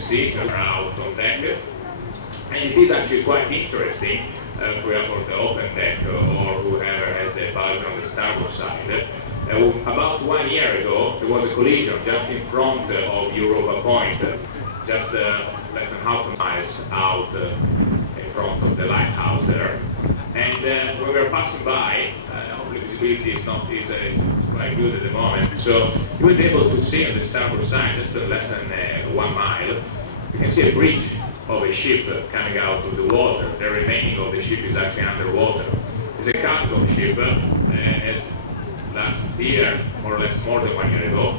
can see that are out on deck. And it is actually quite interesting for the open deck or whoever has the balcony on the starboard side. About 1 year ago, there was a collision just in front of Europa Point, just less than half a mile out in front of the lighthouse there. And when we were passing by, hopefully visibility is quite good at the moment, so you will be able to see on the starboard side, just less than 1 mile, you can see a bridge of a ship coming out of the water. The remaining of the ship is actually underwater. It's a cargo ship, as last year, more or less more than 1 year ago,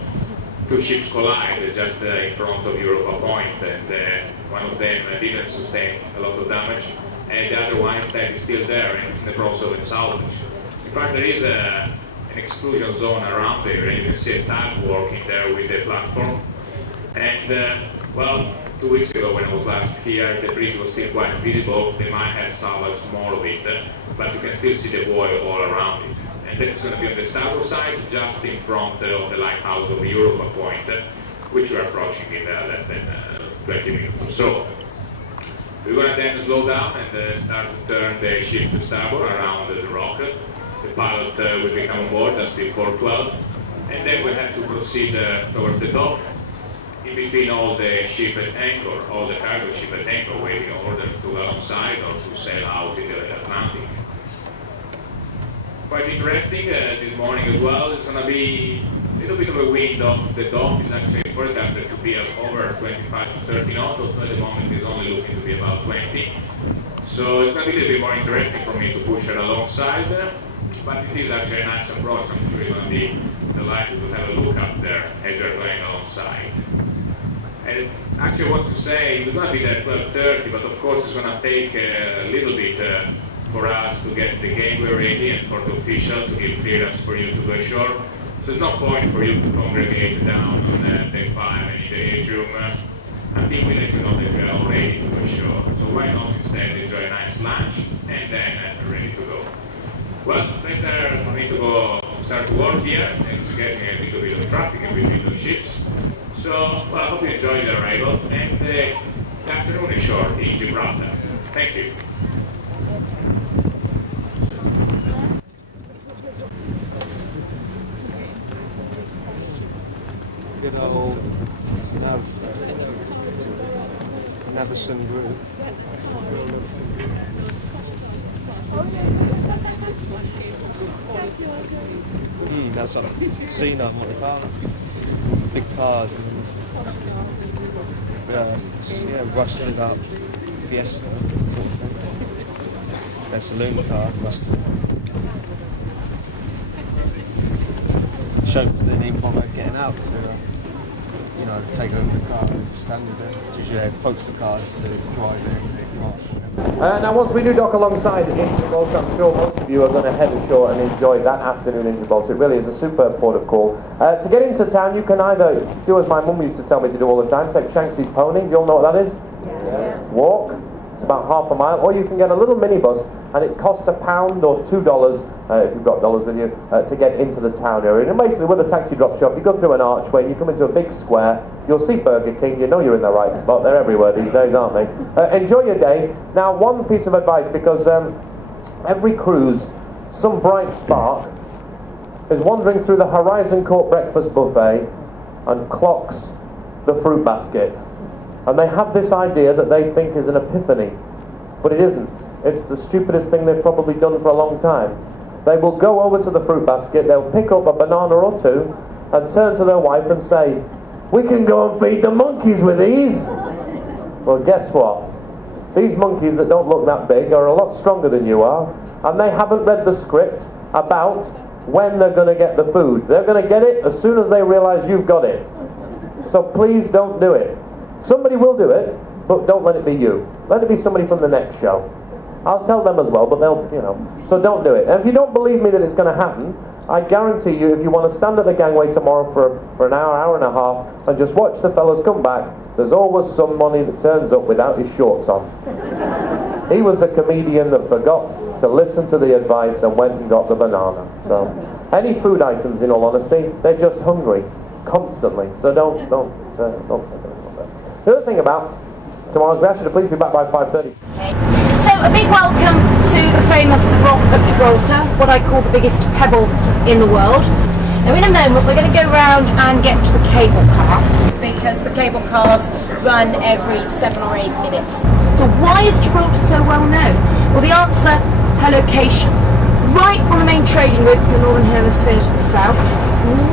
two ships collided just in front of Europa Point, and one of them didn't sustain a lot of damage, and the other one instead is still there and it's in the process of salvage. In fact, there is an exclusion zone around there, and you can see a tug working there with the platform. And well, 2 weeks ago when I was last here, the bridge was still quite visible. They might have salvaged more of it, but you can still see the buoy all around it. And then it's going to be on the starboard side, just in front of the lighthouse of Europa Point, which we're approaching in less than 20 minutes or so. We're going to then slow down and start to turn the ship to starboard around the rock. The pilot will become on board just before 12, and then we'll have to proceed towards the dock. In between all the ship at anchor, all the cargo ship at anchor, waiting orders to go alongside or to sail out in the Atlantic. Quite interesting this morning as well. There's going to be a little bit of a wind off the dock. It's actually forecasted to be over 25 to 30 knots, so at the moment it's only looking to be about 20. So it's going to be a little bit more interesting for me to push it alongside, but it is actually a nice approach. I'm sure you're going to be delighted to have a look up there as you're going alongside. And actually I want to say, we're going to be there at 12:30, but of course it's going to take a little bit for us to get the gateway ready and for the official to give clearance for you to go ashore. So there's no point for you to congregate down on deck 5 and in the atrium until we let you know that we are all ready to go ashore. So why not instead enjoy a nice lunch and then ready to go. Well, better for me to go start to work here, since it's getting a little bit of traffic in between the ships. So, well, I hope you enjoy the arrival and the afternoon ashore in Gibraltar. Thank you. Good old Neverson group. That's what I've seen on what they call it. Big cars and yeah, rusted up Fiesta. Their saloon car rusted. Shows they didn't even bother getting out to, you know, take over the car and stand with it. Usually they approach the cars to drive it, exit, wash. Now once we do dock alongside in Gibraltar, I'm sure most of you are going to head ashore and enjoy that afternoon in Gibraltar. It really is a superb port of call. To get into town, you can either do as my mum used to tell me to do all the time, take Shanksy's pony. You all know what that is? Yeah. Walk. It's about half a mile. Or you can get a little minibus, and it costs £1 or $2, if you've got dollars with you, to get into the town area. And basically, where the taxi drops you off, you go through an archway, you come into a big square, you'll see Burger King, you know you're in the right spot. They're everywhere these days, aren't they? Enjoy your day. Now, one piece of advice, because every cruise, some bright spark is wandering through the Horizon Court breakfast buffet and clocks the fruit basket. And they have this idea that they think is an epiphany, but it isn't. It's the stupidest thing they've probably done for a long time. They will go over to the fruit basket, they'll pick up a banana or two, and turn to their wife and say, "We can go and feed the monkeys with these." Well, guess what? These monkeys that don't look that big are a lot stronger than you are, and they haven't read the script about when they're going to get the food. They're going to get it as soon as they realise you've got it. So please don't do it. Somebody will do it, but don't let it be you. Let it be somebody from the next show. I'll tell them as well, but they'll, you know. So don't do it. And if you don't believe me that it's going to happen, I guarantee you, if you want to stand at the gangway tomorrow for an hour, hour and a half, and just watch the fellas come back, there's always somebody that turns up without his shorts on. He was the comedian that forgot to listen to the advice and went and got the banana. So, any food items, in all honesty, they're just hungry, constantly. So don't take anything like that. The other thing about tomorrow's, we asked you to please be back by 5:30. Okay. So a big welcome to the famous Rock of Gibraltar, what I call the biggest pebble in the world. Now in a moment we're going to go round and get to the cable car, because the cable cars run every 7 or 8 minutes. So why is Gibraltar so well known? Well, the answer, her location. Right on the main trading route from the Northern Hemisphere to the south,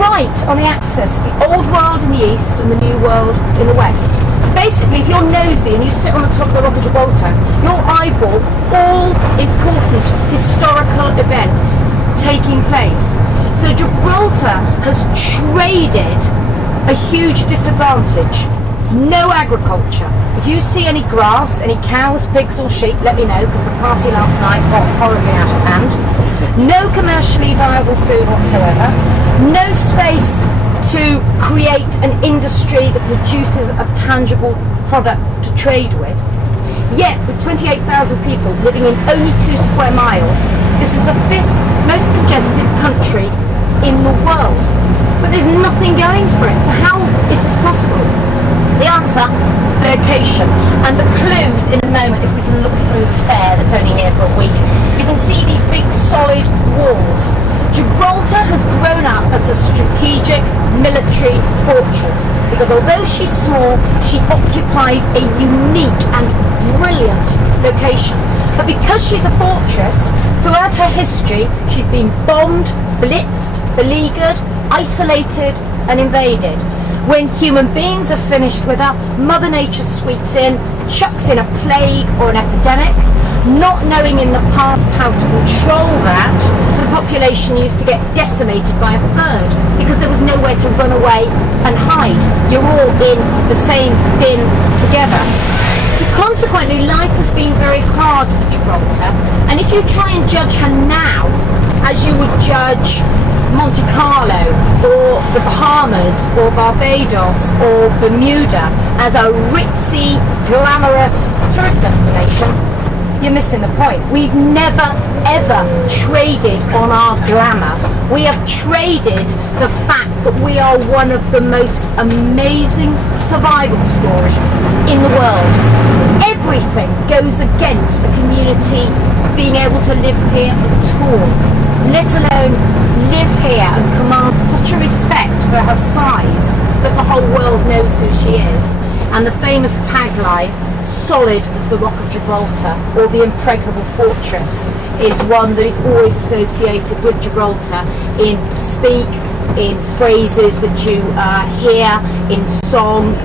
right on the axis of the Old World in the east and the New World in the west. So basically, if you're nosy and you sit on the top of the Rock of Gibraltar, you'll eyeball all important historical events taking place. So Gibraltar has traded a huge disadvantage. No agriculture. If you see any grass, any cows, pigs or sheep, let me know, because the party last night got horribly out of hand. No commercially viable food whatsoever. No space to create an industry that produces a tangible product to trade with. Yet, with 28,000 people living in only 2 square miles, this is the 5th most congested country in the world. But there's nothing going for it. So how is this possible? The answer, location. And the clues in a moment, if we can look through the fair that's only here for a week, you can see these big solid walls. Gibraltar has grown up as a strategic military fortress, because although she's small, she occupies a unique and brilliant location. But because she's a fortress, throughout her history, she's been bombed, blitzed, beleaguered, isolated and invaded. When human beings are finished with her, Mother Nature sweeps in, chucks in a plague or an epidemic. Not knowing in the past how to control that, the population used to get decimated by a third, because there was nowhere to run away and hide. You're all in the same bin together. So consequently, life has been very hard for Gibraltar, and if you try and judge her now as you would judge Monte Carlo or the Bahamas or Barbados or Bermuda as a ritzy, glamorous tourist destination, you're missing the point. We've never ever traded on our glamour. We have traded the fact that we are one of the most amazing survival stories in the world. Everything goes against a community being able to live here at all, let alone live here and command such a respect for her size that the whole world knows who she is. And the famous tagline, solid as the Rock of Gibraltar, or the impregnable fortress, is one that is always associated with Gibraltar in speak, in phrases that you hear, in song.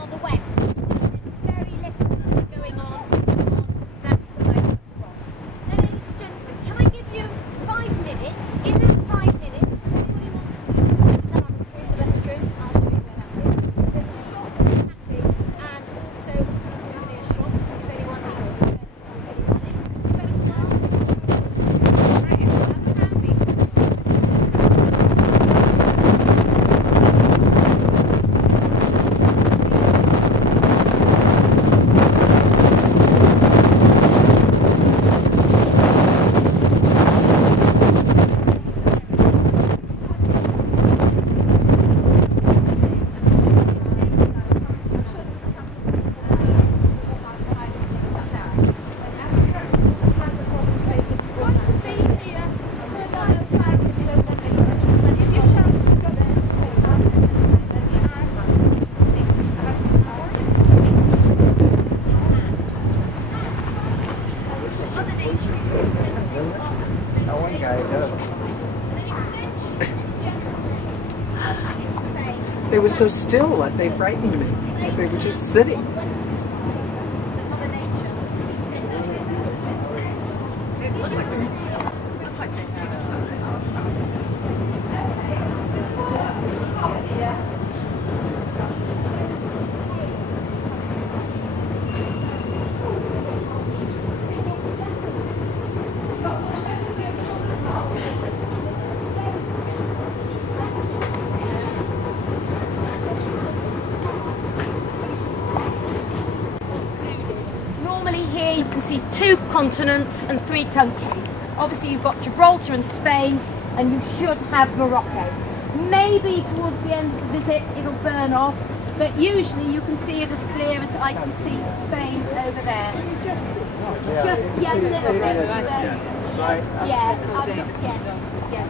On the west. so still, like they frightened me. If they were just sitting. You can see 2 continents and 3 countries. Obviously you've got Gibraltar and Spain, and you should have Morocco. Maybe towards the end of the visit it'll burn off, but usually you can see it as clear as I can see Spain over there. Just a little bit. Yes.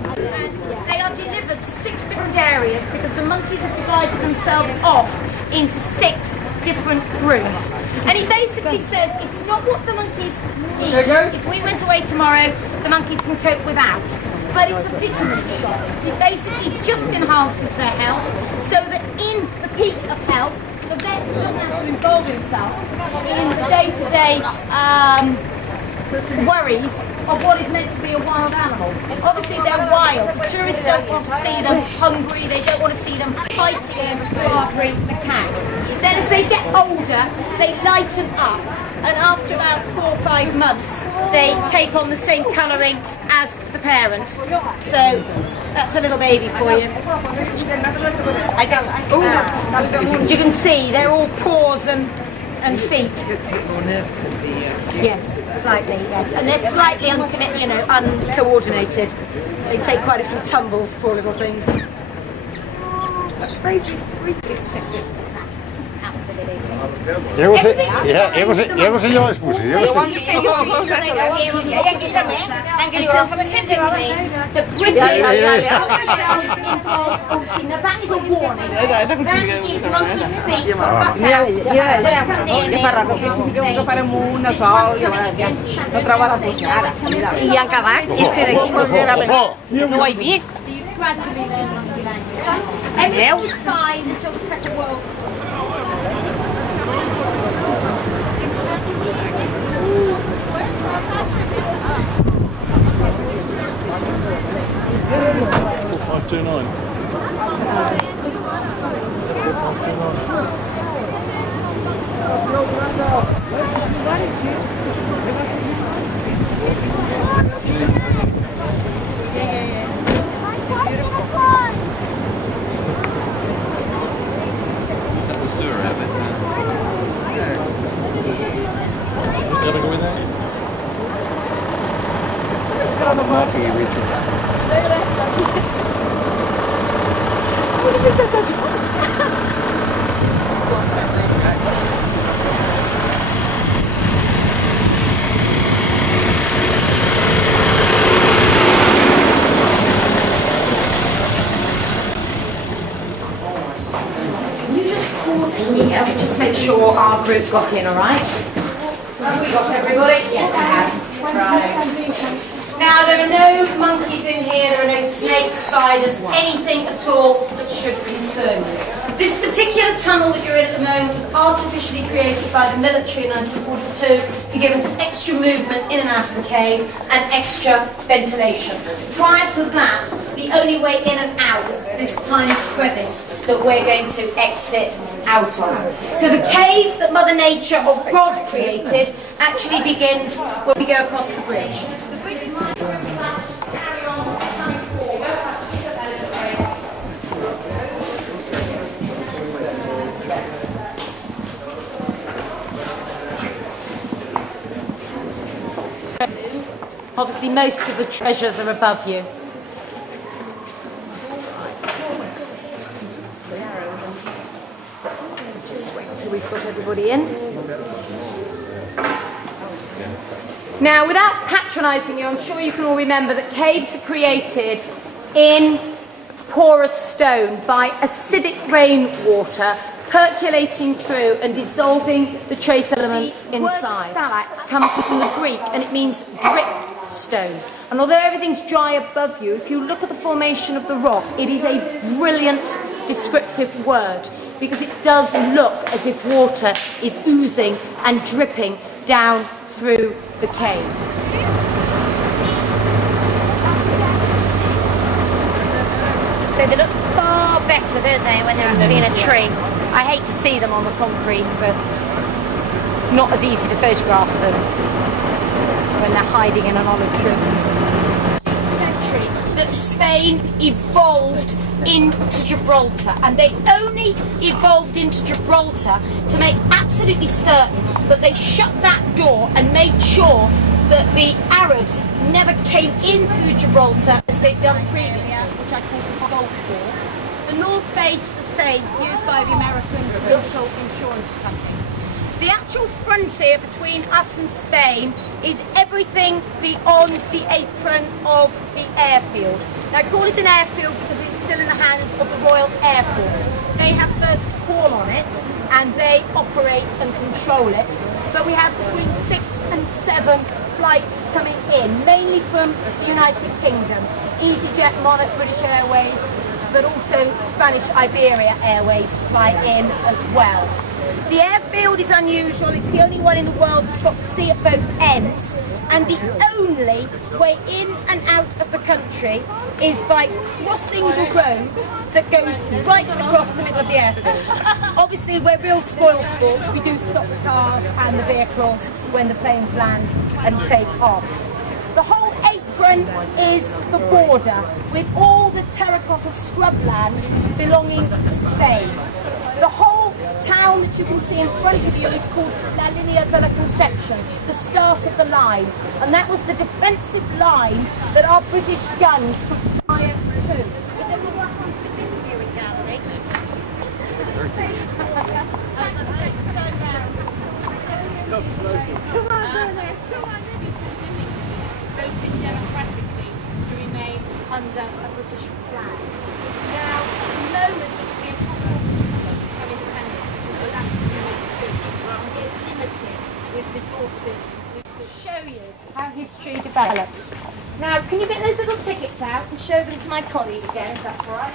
They are delivered to 6 different areas because the monkeys have divided themselves off into 6 different groups. And he basically says it's not what the monkeys need. If we went away tomorrow, the monkeys can cope without. But it's a vitamin shot. It basically just enhances their health so that in the peak of health, the vet doesn't have to involve himself in the day-to-day worries of what is meant to be a wild animal. Obviously they're wild. Tourists don't want to see them hungry, they don't want to see them fighting over Barbary Macaques. Then as they get older, they lighten up, and after about 4 or 5 months, they take on the same colouring as the parent. So that's a little baby for you. As you can see, they're all paws and feet. Yes, slightly, yes. And they're slightly uncoordinated. They take quite a few tumbles, poor little things. Crazy squeaky. It was a yours pussy. Until typically the British themselves involved. Obviously, now that is a warning. That is monkey speak. Devo fare una sola, lo trovo alla cucciara. E anche avanti, non hai visto? So you gradually learn monkey language. Everything was fine until the Second World War. Just make sure our group got in, alright? Have we got everybody? Yes, we have. Right. Now, there are no monkeys in here, there are no snakes, spiders, anything at all that should concern you. This particular tunnel that you're in at the moment was artificially created by the military in 1942 to give us extra movement in and out of the cave and extra ventilation. Prior to that, the only way in and out was this tiny crevice that we're going to exit out of. So the cave that Mother Nature or God created actually begins when we go across the bridge. The bridge might carry on coming forward. Obviously, most of the treasures are above you. Just wait until we've got everybody in. Now, without patronising you, I'm sure you can all remember that caves are created in porous stone by acidic rainwater percolating through and dissolving the trace elements inside. Stalak comes from the Greek and it means drip stone. And although everything's dry above you, if you look at the formation of the rock, it is a brilliant descriptive word, because it does look as if water is oozing and dripping down through the cave. So they look far better, don't they, when they're actually in a tree. I hate to see them on the concrete, but it's not as easy to photograph them when they're hiding in an olive tree. Century that Spain evolved into Gibraltar, and they only evolved into Gibraltar to make absolutely certain that they shut that door and made sure that the Arabs never came in through Gibraltar as they'd done previously, which I think is Gulf War. The North Face, the same, used by the American Commercial Insurance Company. The actual frontier between us and Spain is everything beyond the apron of the airfield. Now, I call it an airfield because it's still in the hands of the Royal Air Force. They have first call on it and they operate and control it. But we have between 6 and 7 flights coming in, mainly from the United Kingdom. EasyJet, Monarch, British Airways, but also Spanish Iberia Airways fly in as well. The airfield is unusual. It's the only one in the world that's got the sea at both ends, and the only way in and out of the country is by crossing the road that goes right across the middle of the airfield. Obviously, we're real spoil sports. We do stop the cars and the vehicles when the planes land and take off. The whole apron is the border, with all the terracotta scrubland belonging to Spain. The whole town that you can see in front of you is called La Línea de la Concepción, the start of the line, and that was the defensive line that our British guns could fire to. Voted democratically to remain under a British flag. Now, at the moment, the impossible to become independent, because that's what we need to do. We're limited with resources. We will show you how history develops. Now, can you get those little tickets out and show them to my colleague again, if that's all right?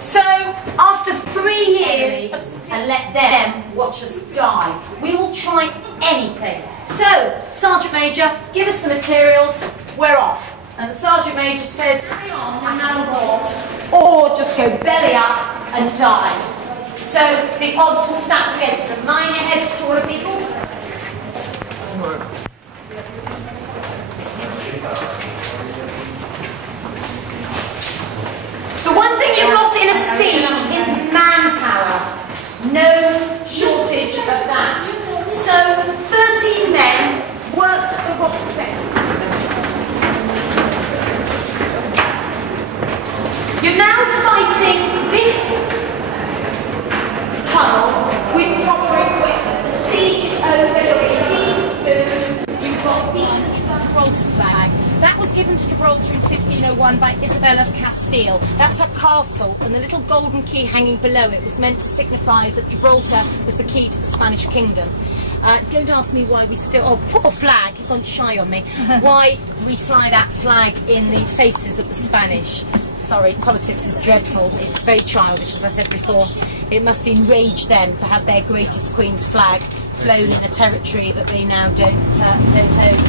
So, after 3 years and let them watch us die, we will try anything. So, Sergeant Major, give us the materials, we're off. And the Sergeant Major says, carry on, no matter what, or just go belly up and die. So, the odds were stacked against them. 9 heads, taller people. The one thing you've got in a siege is manpower. No shortage of that. So 13 men worked the rock fence. You're now fighting this tunnel with proper equipment. The siege is over, you're getting decent food, you've got decent Gibraltar flag. That was given to Gibraltar in 1501 by Isabel of Castile. That's a castle, and the little golden key hanging below it was meant to signify that Gibraltar was the key to the Spanish kingdom. Don't ask me why we still... Oh, poor flag, you've gone shy on me. Why we fly that flag in the faces of the Spanish. Sorry, politics is dreadful. It's very childish, as I said before. It must enrage them to have their greatest queen's flag flown in a territory that they now don't own.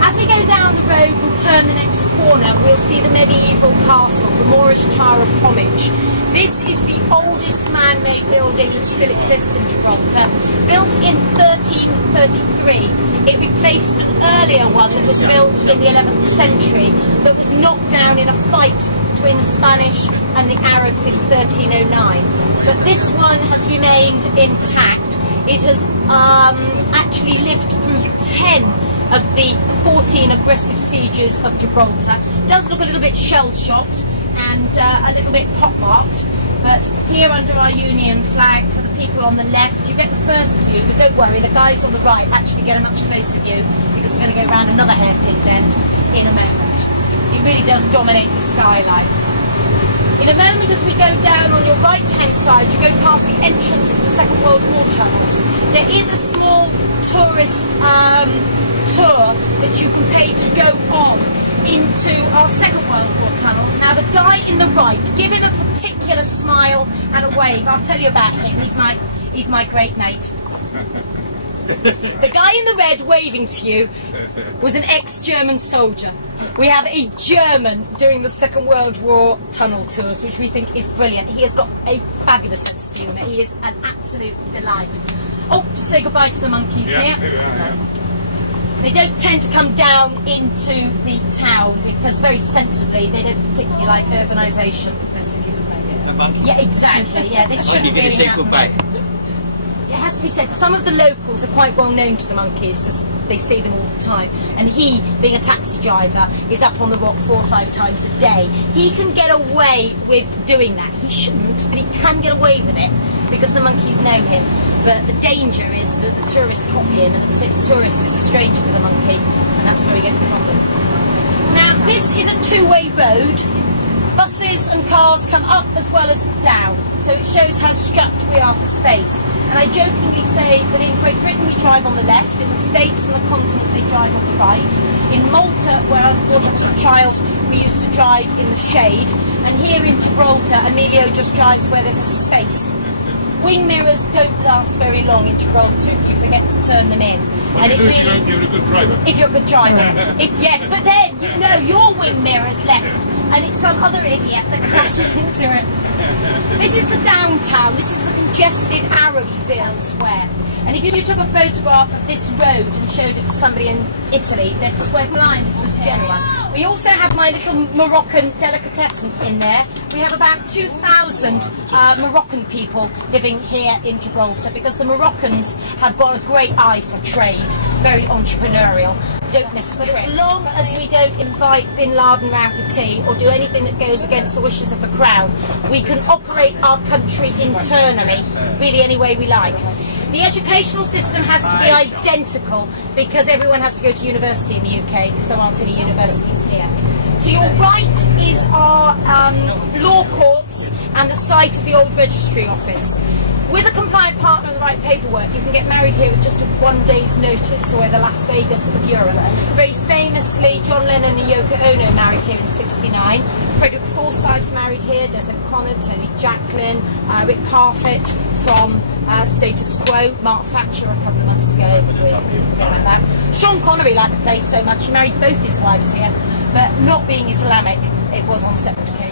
As we go down the road and turn the next corner, we'll see the medieval castle, the Moorish Tower of Homage. This is the oldest man-made building that still exists in Gibraltar. Built in 1333, it replaced an earlier one that was built in the 11th century, but was knocked down in a fight between the Spanish and the Arabs in 1309. But this one has remained intact. It has actually lived through 10 of the 14 aggressive sieges of Gibraltar. It does look a little bit shell-shocked and a little bit pock-marked, but here under our Union flag, for the people on the left, you get the first view, but don't worry, the guys on the right actually get a much closer view, because we're going to go around another hairpin bend in a moment. It really does dominate the skyline. In a moment, as we go down on your right-hand side, you go past the entrance to the Second World War tunnels. There is a small tourist tour that you can pay to go on into our Second World War tunnels. Now, the guy in the right, give him a particular smile and a wave. I'll tell you about him. He's my great mate. The guy in the red waving to you was an ex-German soldier. We have a German doing the Second World War tunnel tours, which we think is brilliant. He has got a fabulous sense of humour. He is an absolute delight. Oh, just say goodbye to the monkeys here. They don't tend to come down into the town because, very sensibly, they don't particularly like urbanisation. Yeah, exactly. Yeah, this shouldn't really happen. It has to be said, some of the locals are quite well known to the monkeys because they see them all the time. And he, being a taxi driver, is up on the rock 4 or 5 times a day. He can get away with doing that. He shouldn't, but he can get away with it because the monkeys know him. But the danger is that the tourists copy him, and the tourist is a stranger to the monkey, and that's where we get the problem. Now, this is a two-way road. Buses and cars come up as well as down, so it shows how strapped we are for space. And I jokingly say that in Great Britain we drive on the left, in the States and the continent they drive on the right. In Malta, where I was brought up as a child, we used to drive in the shade. And here in Gibraltar, Emilio just drives where there's a space. Wing mirrors don't last very long in Gibraltar if you forget to turn them in. And it really, you're a good driver. If you're a good driver. Yes, but then, you know, your wing mirror's left and it's some other idiot that crashes into it. This is the downtown, this is the congested Arabs elsewhere. And if you took a photograph of this road and showed it to somebody in Italy, they'd swear blind this was Genoa. We also have my little Moroccan delicatessen in there. We have about 2,000 Moroccan people living here in Gibraltar because the Moroccans have got a great eye for trade, very entrepreneurial. Don't miss the trick. As long as we don't invite Bin Laden round for tea or do anything that goes against the wishes of the crown, we can operate our country internally, really any way we like. The educational system has to be identical because everyone has to go to university in the UK because there aren't any universities here. To your right is our law courts and the site of the old registry office. With a compliant partner and the right paperwork, you can get married here with just 1 day's notice, so we're the Las Vegas of Europe. Very famously, John Lennon and Yoko Ono married here in '69. Frederick Forsyth married here, Des O'Connor, Tony Jacklin, Rick Parfitt from Status Quo, Mark Thatcher a couple of months ago, but we'll forget about that. Sean Connery liked the place so much, he married both his wives here, but not being Islamic, it was on separate occasions.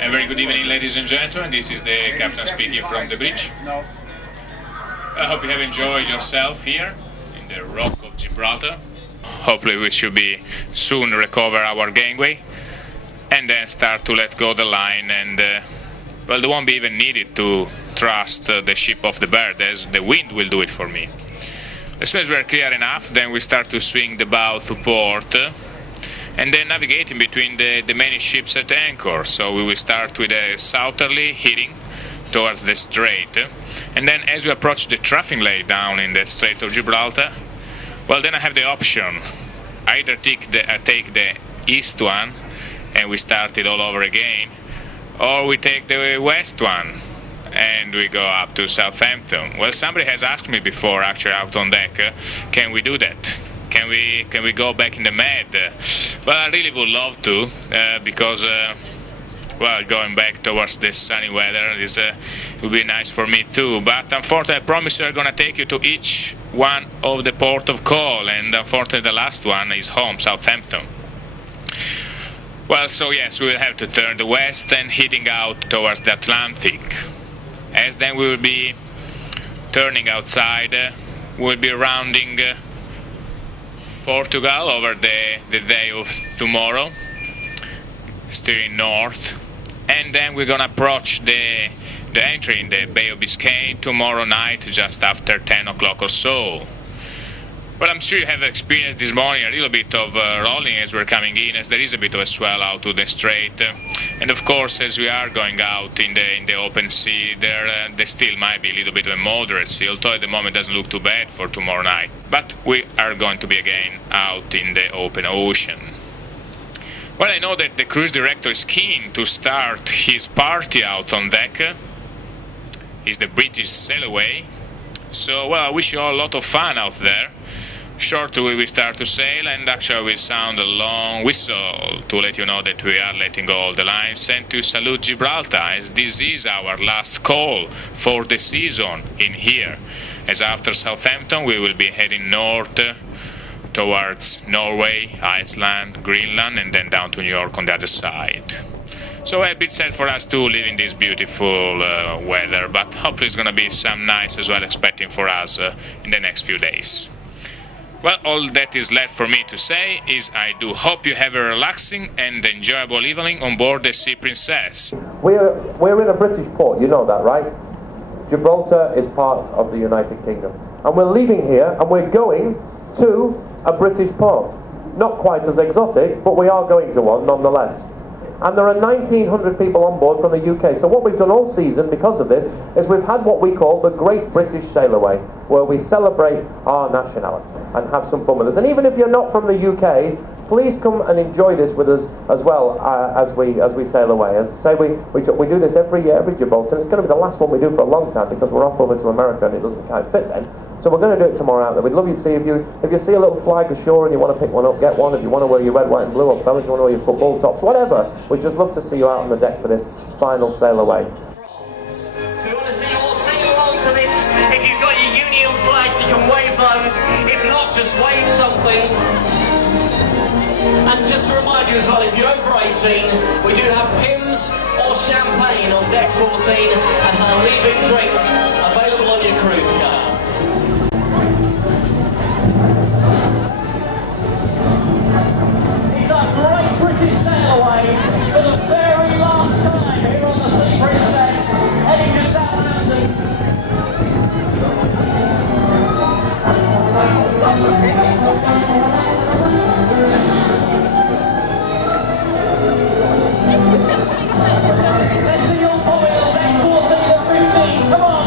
A very good evening, ladies and gentlemen. This is the captain speaking from the bridge. I hope you have enjoyed yourself here in the Rock of Gibraltar. Hopefully we should be soon recover our gangway and then start to let go the line, and well, they won't be even needed to thrust the ship off the berth, as the wind will do it for me. As soon as we're clear enough, then we start to swing the bow to port and then navigating between the many ships at anchor. So we will start with a southerly heading towards the strait, and then as we approach the traffic lane down in the Strait of Gibraltar, well, then I have the option, either take the east one and we start it all over again, or we take the west one and we go up to Southampton. Well, somebody has asked me before, actually out on deck, can we do that? Can we go back in the Med? Well, I really would love to, because well, going back towards this sunny weather is would be nice for me too. But unfortunately, I promise you, I'm gonna take you to each one of the port of call, and unfortunately, the last one is home, Southampton. Well, so yes, we will have to turn the west and heading out towards the Atlantic. As then we will be turning outside, we'll be rounding Portugal over the day of tomorrow, steering north, and then we're gonna approach the entry in the Bay of Biscay tomorrow night just after 10 o'clock or so. Well, I'm sure you have experienced this morning a little bit of rolling as we're coming in, as there is a bit of a swell out to the strait, and of course as we are going out in the open sea, there still might be a little bit of a moderate sea, although at the moment it doesn't look too bad for tomorrow night. But we are going to be again out in the open ocean. Well, I know that the cruise director is keen to start his party out on deck. It's the British sailaway. So, well, I wish you all a lot of fun out there. Shortly we will start to sail, and actually we'll sound a long whistle to let you know that we are letting go all the lines and to salute Gibraltar, as this is our last call for the season in here. As after Southampton we will be heading north towards Norway, Iceland, Greenland, and then down to New York on the other side. So a bit sad for us too, leaving this beautiful weather, but hopefully it's going to be some nice as well expecting for us in the next few days. Well, all that is left for me to say is I do hope you have a relaxing and enjoyable evening on board the Sea Princess. We're in a British port, you know that, right? Gibraltar is part of the United Kingdom. And we're leaving here and we're going to a British port. Not quite as exotic, but we are going to one nonetheless. And there are 1,900 people on board from the UK. So what we've done all season because of this is we've had what we call the Great British Sailaway, where we celebrate our nationality and have some fun with us. And even if you're not from the UK, please come and enjoy this with us as well as we sail away. As I say, we do this every year, every Gibraltar, and it's going to be the last one we do for a long time because we're off over to America and it doesn't quite fit then. So we're going to do it tomorrow out there. We'd love you to see if you see a little flag ashore and you want to pick one up, get one. If you want to wear your red, white and blue, or fellas, you want to wear your football tops, whatever. We'd just love to see you out on the deck for this final sail away. So we want to see you all sing along to this. If you've got your Union flags, you can wave those. If not, just wave something. And just to remind you as well, if you're over 18, we do have Pimm's or champagne on deck 14 as our leaving drinks available on your cruise card. It's our great British sailaway for the very last time here on the Sea Princess, heading to Southampton. Let's see your boy on deck 14 and 15, come on!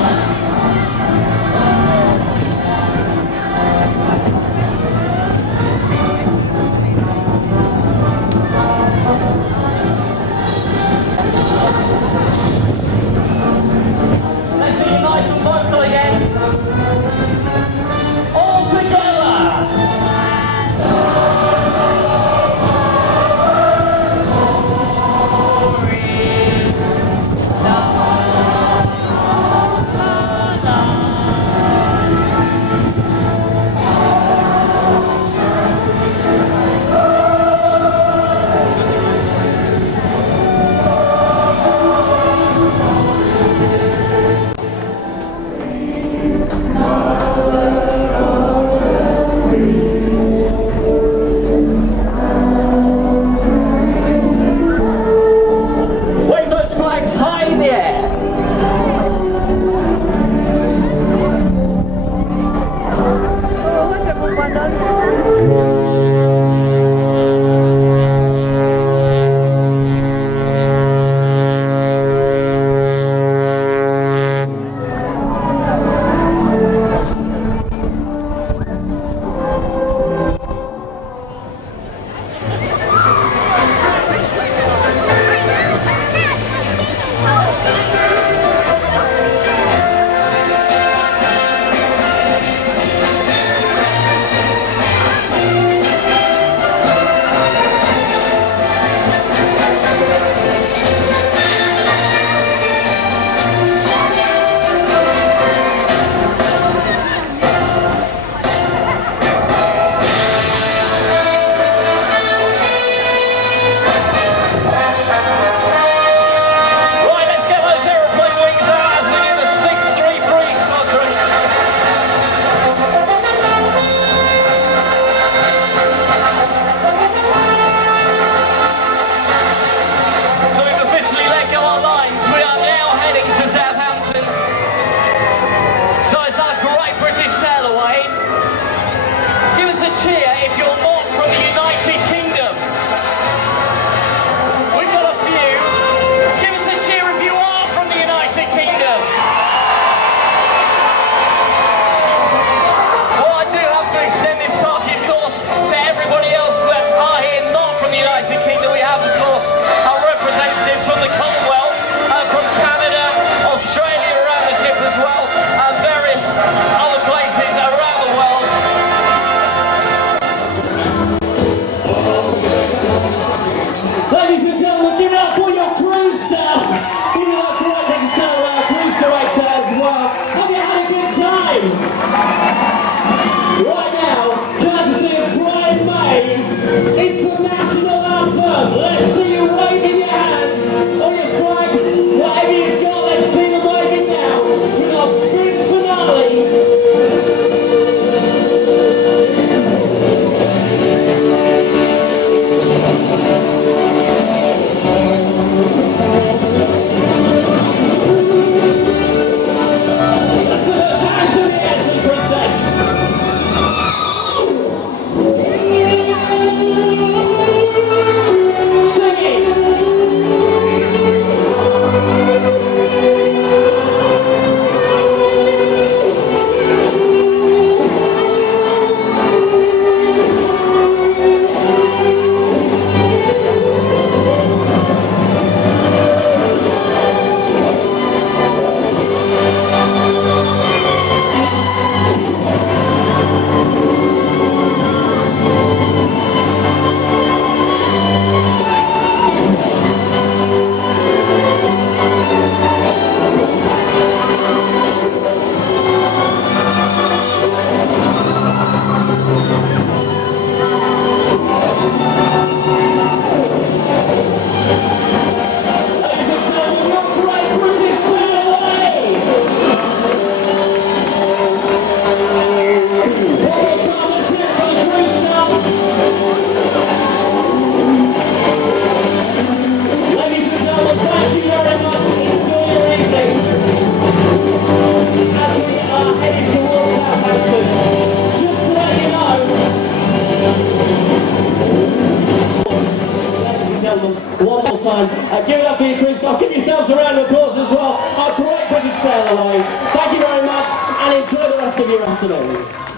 Give it up for your crew staff. Give yourselves a round of applause as well. Our great British sailaway. Thank you very much and enjoy the rest of your afternoon.